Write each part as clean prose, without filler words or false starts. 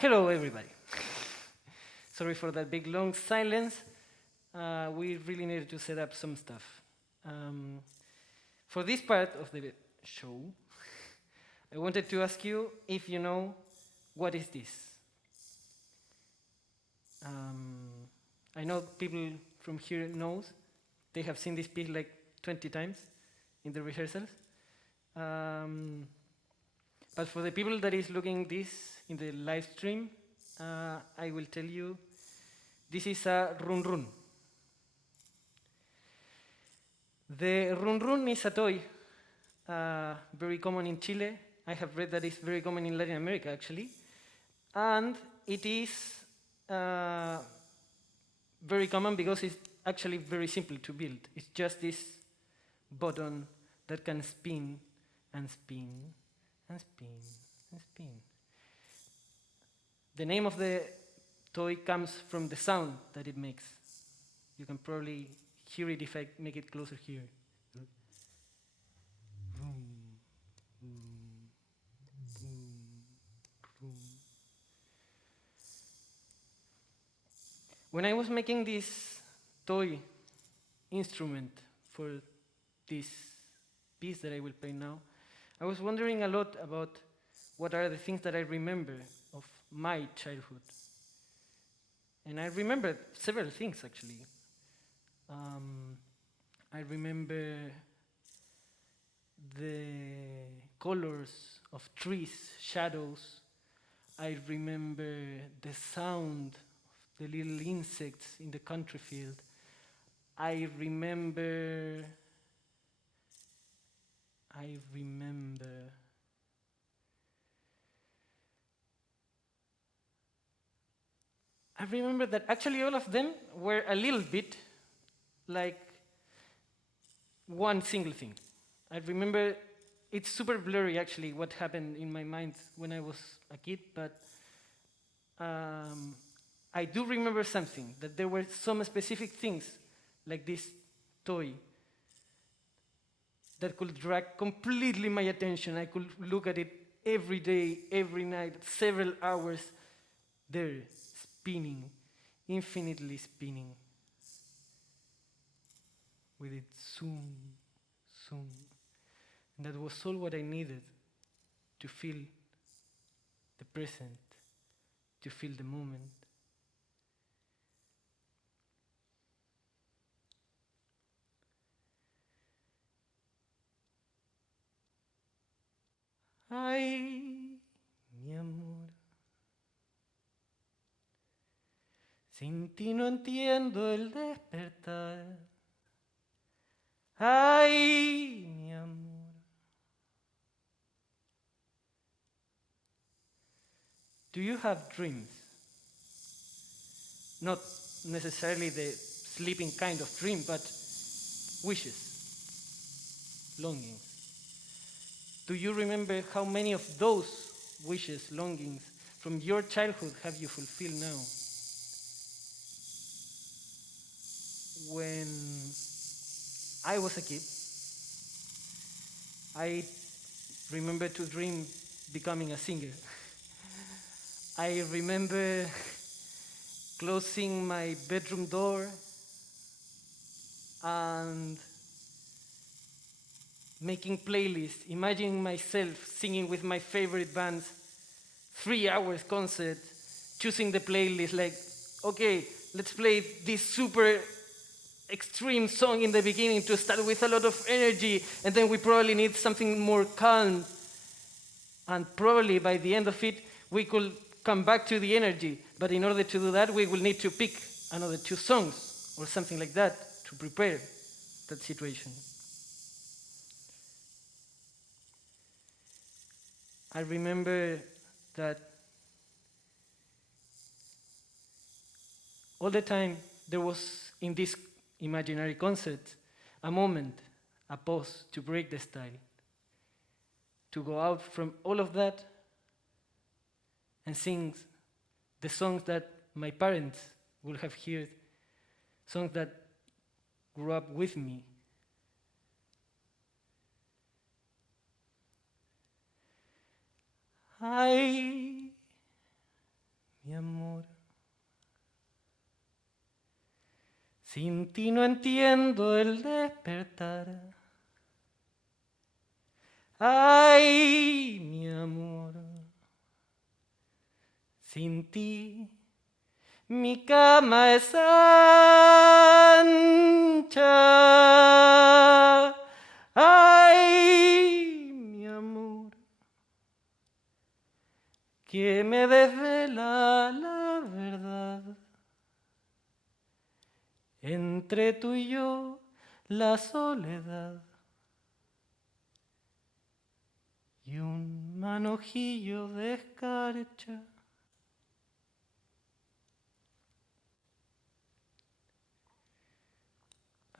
Hello, everybody. Sorry for that big long silence. We really needed to set up some stuff. For this part of the show, I wanted to ask you if you know what is this. I know people from here knows. They have seen this piece like 20 times in the rehearsals. But for the people that is looking this in the live stream, I will tell you this is a run run. The run run is a toy very common in Chile. I have read that it's very common in Latin America actually. And it is very common because it's actually very simple to build. It's just this button that can spin and spin and spin and spin. The name of the toy comes from the sound that it makes. You can probably hear it if I make it closer here. When I was making this toy instrument for this piece that I will play now, I was wondering a lot about what are the things that I remember of my childhood. And I remember several things actually. I remember the colors of trees, shadows. I remember the sound of the little insects in the country field. I remember that actually all of them were a little bit like one single thing. I remember it's super blurry actually what happened in my mind when I was a kid, but I do remember something, that there were some specific things like this toy that could drag completely my attention. I could look at it every day, every night, several hours there, spinning, infinitely spinning. With it zoom, zoom. And that was all what I needed to feel the present, to feel the moment. Ay, mi amor, sin ti no entiendo el despertar. Ay, mi amor. Do you have dreams? Not necessarily the sleeping kind of dream, but wishes, longings. Do you remember how many of those wishes, longings from your childhood have you fulfilled now? When I was a kid, I remember to dream becoming a singer. I remember closing my bedroom door and making playlists, imagining myself singing with my favorite bands, 3 hours concert, choosing the playlist like, okay, let's play this super extreme song in the beginning to start with a lot of energy, and then we probably need something more calm. And probably by the end of it, we could come back to the energy. But in order to do that, we will need to pick another 2 songs or something like that to prepare that situation. I remember that all the time there was in this imaginary concert a moment, a pause to break the style, to go out from all of that and sing the songs that my parents would have heard, songs that grew up with me. Ay, mi amor. Sin ti no entiendo el despertar. Ay, mi amor. Sin ti mi cama es ancha. Ay, mi amor, que me desvela la verdad. Entre tú y yo, la soledad. Y un manojillo de escarcha.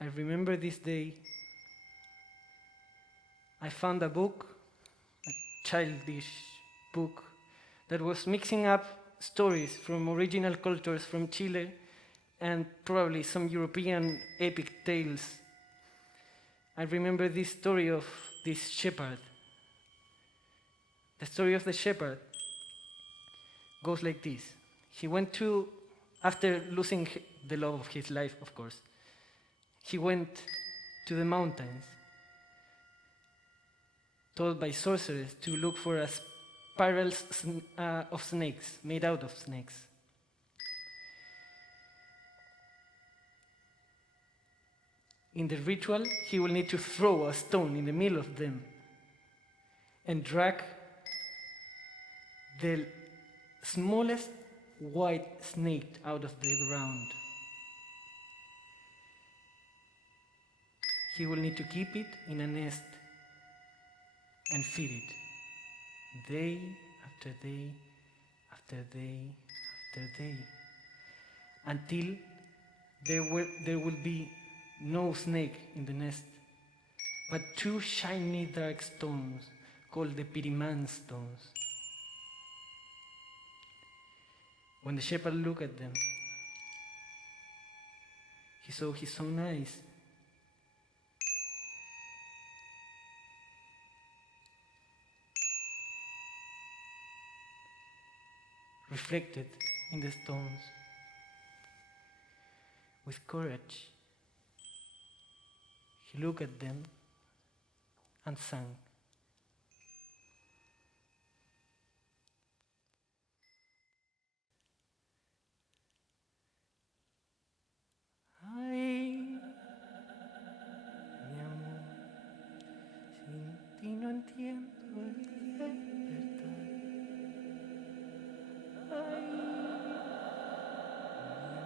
I remember this day. I found a book, a childish book, that was mixing up stories from original cultures from Chile and probably some European epic tales. I remember this story of this shepherd. The story of the shepherd goes like this. He went to, after losing the love of his life, of course, he went to the mountains, told by sorcerers to look for a spiral of snakes, made out of snakes. In the ritual, he will need to throw a stone in the middle of them and drag the smallest white snake out of the ground. He will need to keep it in a nest and feed it day after day after day after day until there will be no snake in the nest, but two shiny dark stones called the Piriman stones. When the shepherd looked at them, he saw his own eyes. Reflected in the stones. With courage, he looked at them and sang. Ay, mi amor, sin ti no entiendo el despertar. Ay, mi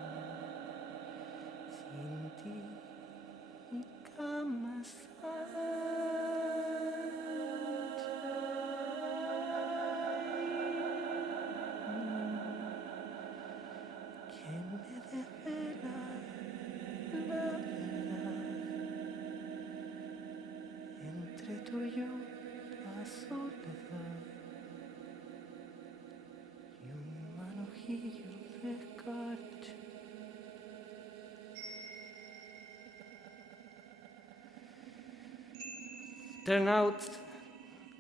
amor, sin ti mi cama es que me desvela la verdad. Entre tú y yo la soledad y un manojillo de escarcha. Turn out,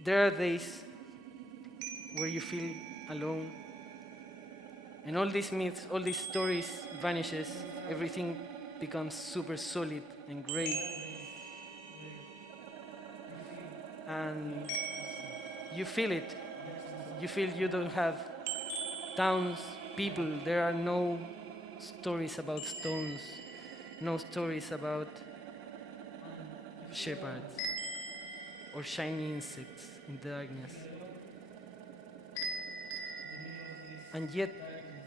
there are days where you feel alone, and all these myths, all these stories vanishes. Everything becomes super solid and gray, and you feel it. You feel you don't have towns, people. There are no stories about stones, no stories about shepherds or shiny insects in the darkness. And yet,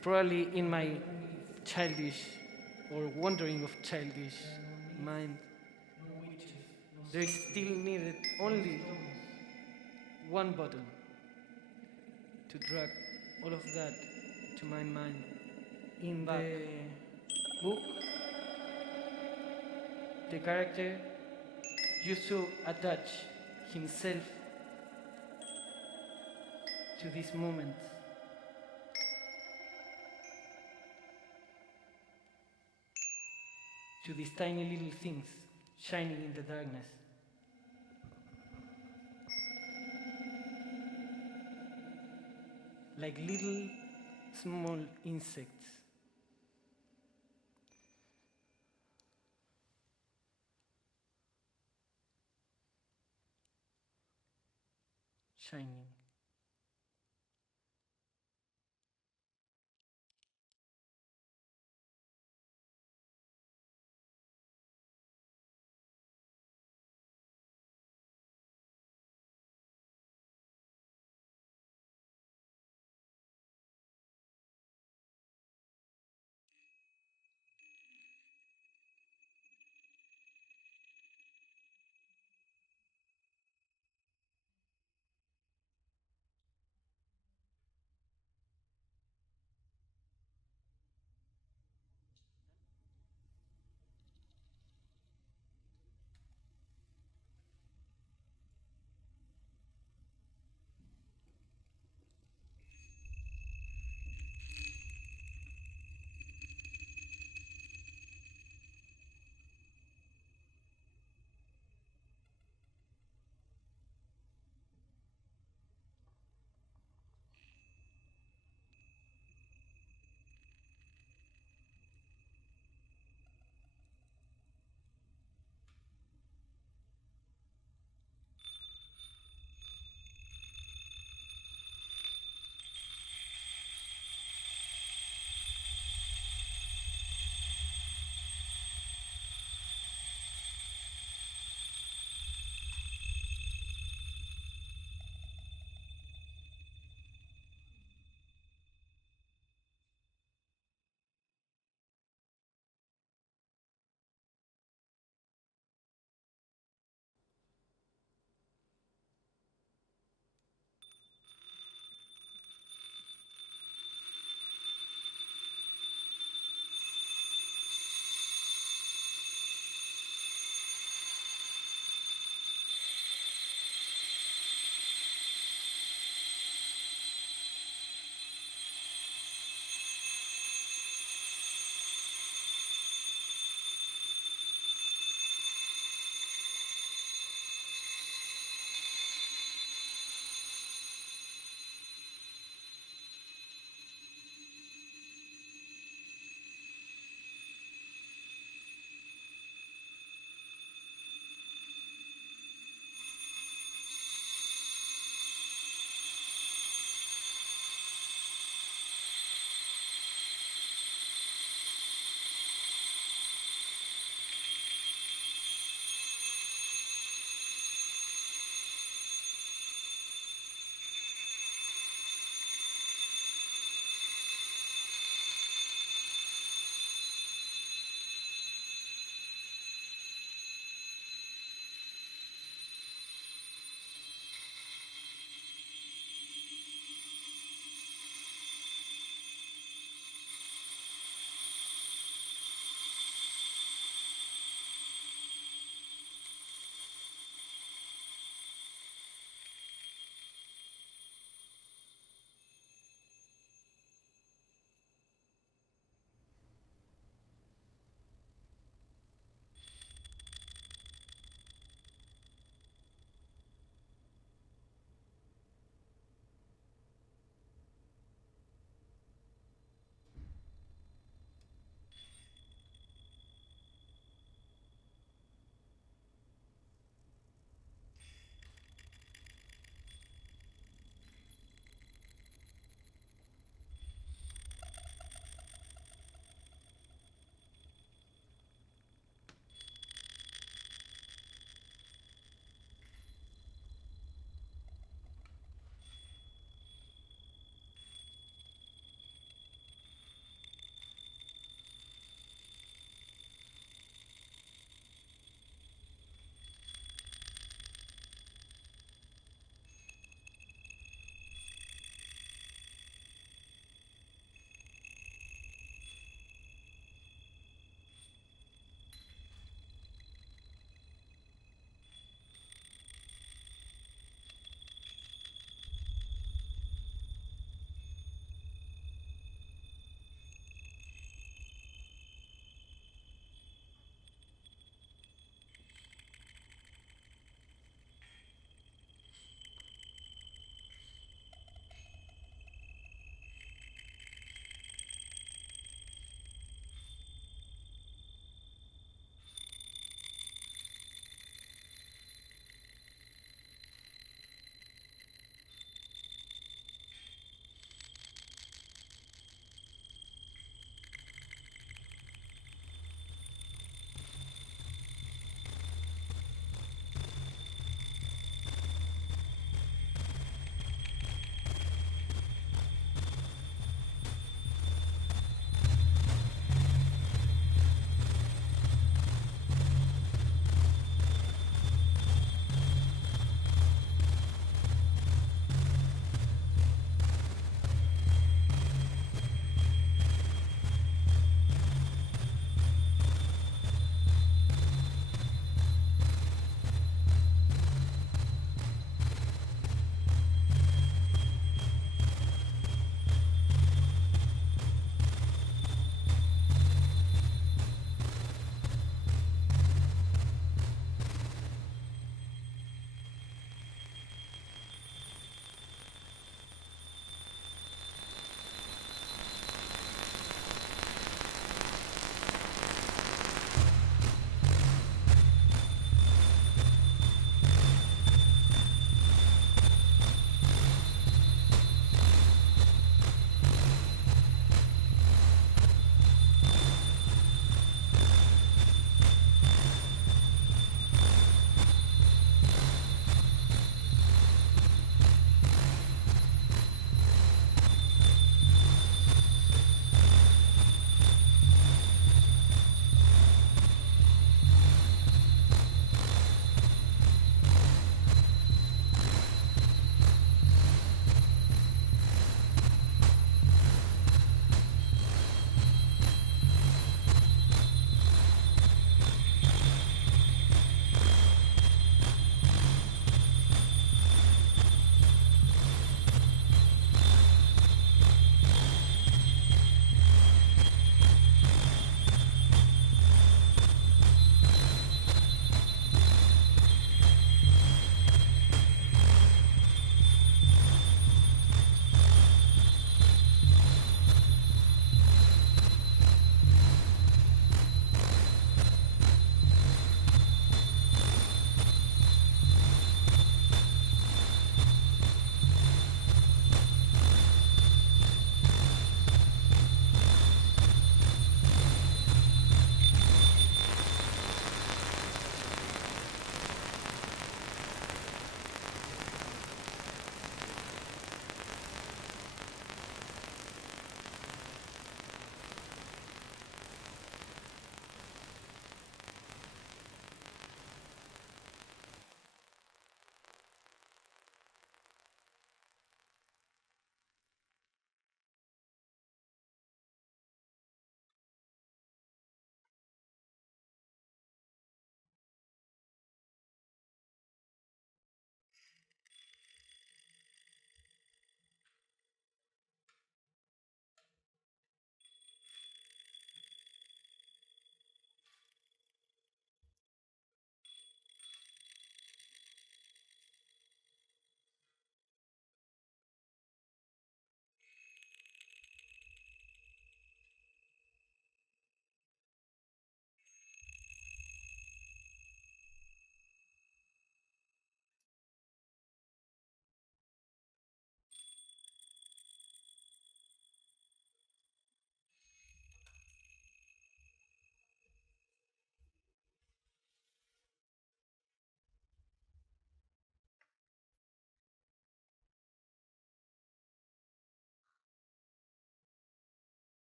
probably in my childish or wandering of childish mind, there is still needed only one button to drag all of that to my mind. In the book, the character used to attach himself to this moment. To these tiny little things shining in the darkness. Like little small insects. Shining.